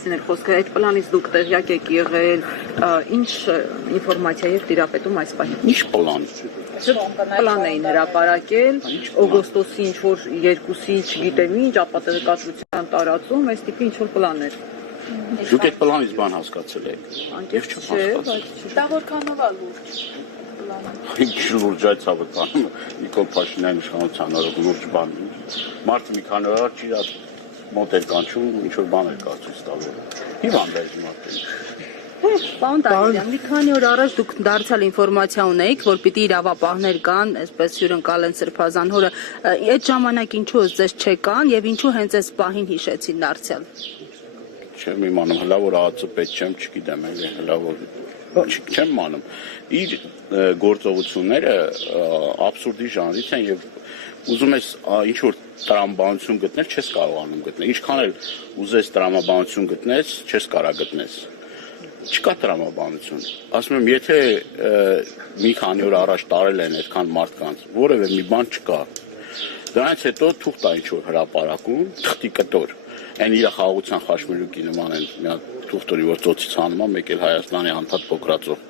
մասին էր խոսքը, այդ պլանից դուք տեղյակ եք եղել, ինչ ինֆորմացիա եք տիրապետում այս պահին։ Ինչ պլան։ Պլան էին հրապարակել, օգոստոսի ինչ-որ 2-ի, չգիտեմ ինչ, ապատեգացության տարածում, այս տիպի ինչ-որ պլաններ։ Դուք այդ պլանից բան հասկացել եք։ Անկեղծ չէ, բայց Դա որքանով է լուրջ պլանը։ Ինչ լուրջ այդ ցավը Նիկոլ Փաշինյանի իշխանության օրոք լուրջ բան։ Մարդը մի քանի օր առաջ իր մոտ էր կանչում, ինչ որ բան էր կարծում տալու։ Հիվանդ էր մարդը։ Պարոն Տանյանի, մի քանի օր առաջ դուք դարձյալ ինֆորմացիա ունեիք, որ պիտի իրավապահներ կան, այսպես հյուրընկալեն Սրբազան հորը, այդ ժամանակ ինչու ձեզ չեկան եւ ինչու հենց այս պահին հիշեցին դարձյալ։ Չեմ իմանում, հլա որ ԱԱԾ պետք չեմ, չգիտեմ, էլի հլա որ չեմ իմանում։ Իր գործողությունները աբսուրդի ժանրից են եւ ուզում ես ինչ որ տրամաբանություն գտնել, չես կարողանում գտնել։ Ինչքան էլ ուզես տրամաբանություն գտնես, չես կարող գտնես։ Չկա տրամաբանություն։ Ասում եմ, եթե մի քանի օր առաջ տարել են այդքան մարդկանց, որևէ մի բան չկա։ Դրանից հետո թուղթ է ինչ որ հրապարակում, թղթի կտոր։ Այն իր խաղաղության խաչմերուկի նման են մի հատ թուղթորի որ ծոցից հանում է, մեկ էլ Հայաստանի անդադ փոքրացող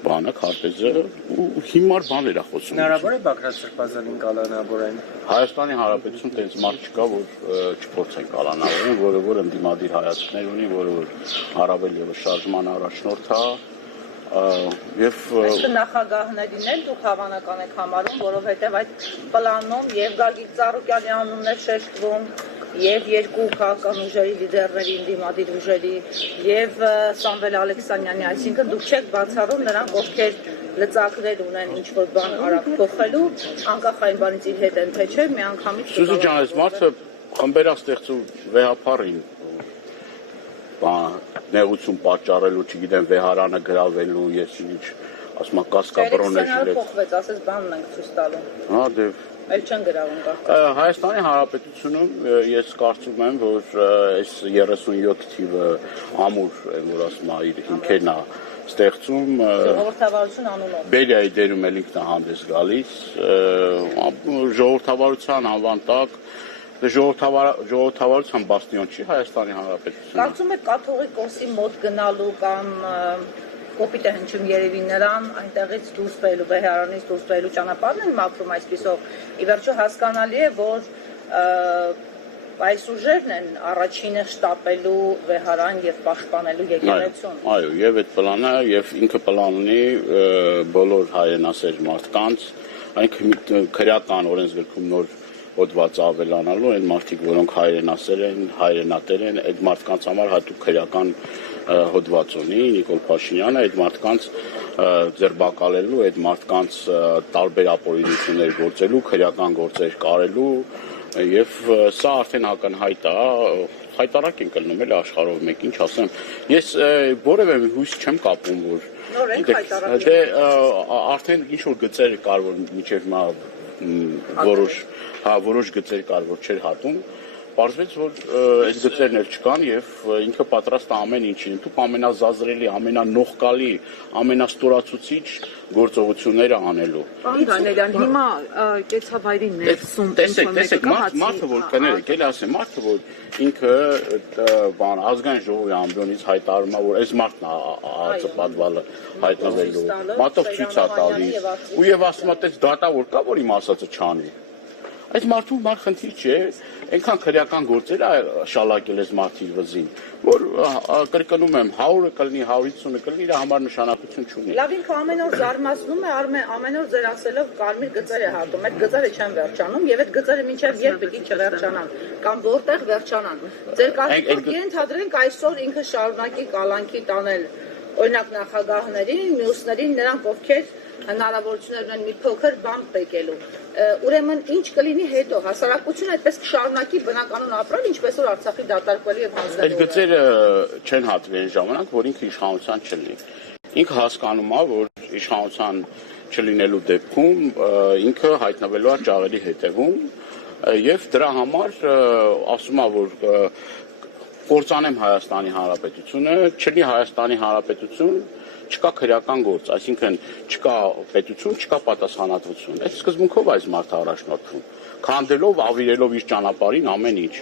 բանը, քարտեզը ու հիմար բաներ է խոսում։ Հնարավոր է Բագրատ Սրբազանին կալանավորեն։ Հայաստանի Հանրապետություն տենց մարդ չկա, որ չփորձեն կալանավորեն, որը ընդդիմադիր հայացքներ ունի, որը առավել եւս շարժման առաջնորդ է եւ Այսինքն նախագահներին էլ դուք հավանական եք համարում, որովհետեւ այդ պլանում եւ Գագիկ Ծառուկյանի անունն է շեշտվում, եւ երկու քաղաքական ուժերի լիդերների ընդդիմադիր ուժերի եւ Սամվել Ալեքսանյանի, այսինքն դուք չեք բացառում նրանք, ովքեր լծակներ ունեն ինչ-որ բան արագ փոխելու, անկախ այն բանից իր հետ են թե չէ, միանգամից Սուզի ջան, այս մարդը խմբերաստեղծու վեհապարին նեղություն պատճառելու, չգիտեմ, վեհարանը գրավելու, ես ինչ, ասում եմ, կասկաբրոներ փոխվեց, ասես բանն ենք ցույց տալու։ Հա, դե Էլ չեն գրավում կա։ Հայաստանի Հանրապետությունում ես կարծում եմ, որ այս 37 թիվը ամուր, որ ասում եմ, իր հիմքերն է ստեղծում ժողովրդավարություն անունով։ Բերիայի դերում էլ ինքն է հանդես գալիս, ժողովրդավարության անվան տակ ժողովրդավարության բաստիոն չի Հայաստանի Հանրապետությունը։ Կարծում եք կաթողիկոսի մոտ գնալու կամ կոպիտ է հնչում երևի նրան այնտեղից դուրս բերելու, վեհարանից դուրս բերելու ճանապարհն են մաքրում այսպիսով։ Ի վերջո հասկանալի է, որ այս ուժերն են առաջինը շտապելու վեհարան եւ պաշտպանելու եկեղեցուն։ Այո, եւ այդ պլանը եւ ինքը պլան ունի բոլոր հայրենասեր մարդկանց, այնինքն քրեական օրենսգրքում նոր հոդված ավելանալու են մարդիկ, որոնք հայրենասեր են, հայրենատեր են, այդ մարդկանց համար հատուկ քրեական հոդված ունի Նիկոլ Փաշինյանը, այդ մարդկանց ձերբակալելու, այդ մարդկանց տարբեր ապօրինություններ գործելու, քրեական գործեր կարելու եւ սա արդեն ակնհայտ է, հայտարարք են կլնում էլ աշխարհով մեկ ինչ ասեմ։ Ես որևէ հույս չեմ կապում, որ նոր ենք հայտարարել։ Դե արդեն ինչ որ գծեր կար, որ միջև հիմա որոշ գծեր կար, որ չէր հատում, պարզվեց, որ այդ գծերն էլ չկան եւ ինքը պատրաստ է ամեն ինչին, դուք ամենազազրելի, ամենանողկալի, ամենաստորացուցիչ գործողությունները անելու։ Պարոն Դանիելյան, հիմա կեցավայրի ներսում տեսեք, մարդը որ կներեք, էլի ասեմ, մարդը որ ինքը բան ազգային ժողովի ամբիոնից հայտարարում է, որ այս մարդն է ԱԱԾ պատվալը հայտնվելու, մատով ցույց է տալիս, ու եւ ասում է, տես դատա որ կա, որ իմ ասածը չանի։ Այս մարդու մարդ խնդիր չէ, այնքան քրեական գործեր է շալակել այս մարդի վզին, որ կրկնում եմ 100-ը կլինի, 150-ը կլինի, իր համար նշանակություն չունի։ Լավ, ինքը ամեն օր զարմացնում է, ամեն օր ձեր ասելով կարմիր գծեր է հատում, այդ գծերը չեն վերջանում եւ այդ գծերը մինչեւ երբ պիտի չվերջանան կամ որտեղ վերջանան։ Ձեր կարծիքով ենթադրենք այսօր ինքը շարունակի կալանքի տանել օրինակ նախագահներին, մյուսներին, նրանք ովքեր հնարավորություններ ունեն մի փոքր բան պեկելու։ Ուրեմն ինչ կլինի հետո, հասարակությունը այդպես կշարունակի բնականon ապրել, ինչպես որ Արցախի դատարկվելու եւ հանձնելու։ Այդ գծերը չեն հատվի այն ժամանակ, որ ինքը իշխանության չլինի։ Ինքը հասկանում է, որ իշխանության չլինելու դեպքում ինքը հայտնվելու է ճաղերի հետևում եւ դրա համար ասում է, որ կործանեմ Հայաստանի Հանրապետությունը, չլինի Հայաստանի Հանրապետություն, չկա քրեական գործ, այսինքն չկա պետություն, չկա պատասխանատվություն։ Այդ սկզբունքով այս մարդը առաջնորդվում, քանդելով, ավիրելով իր ճանապարհին ամեն ինչ։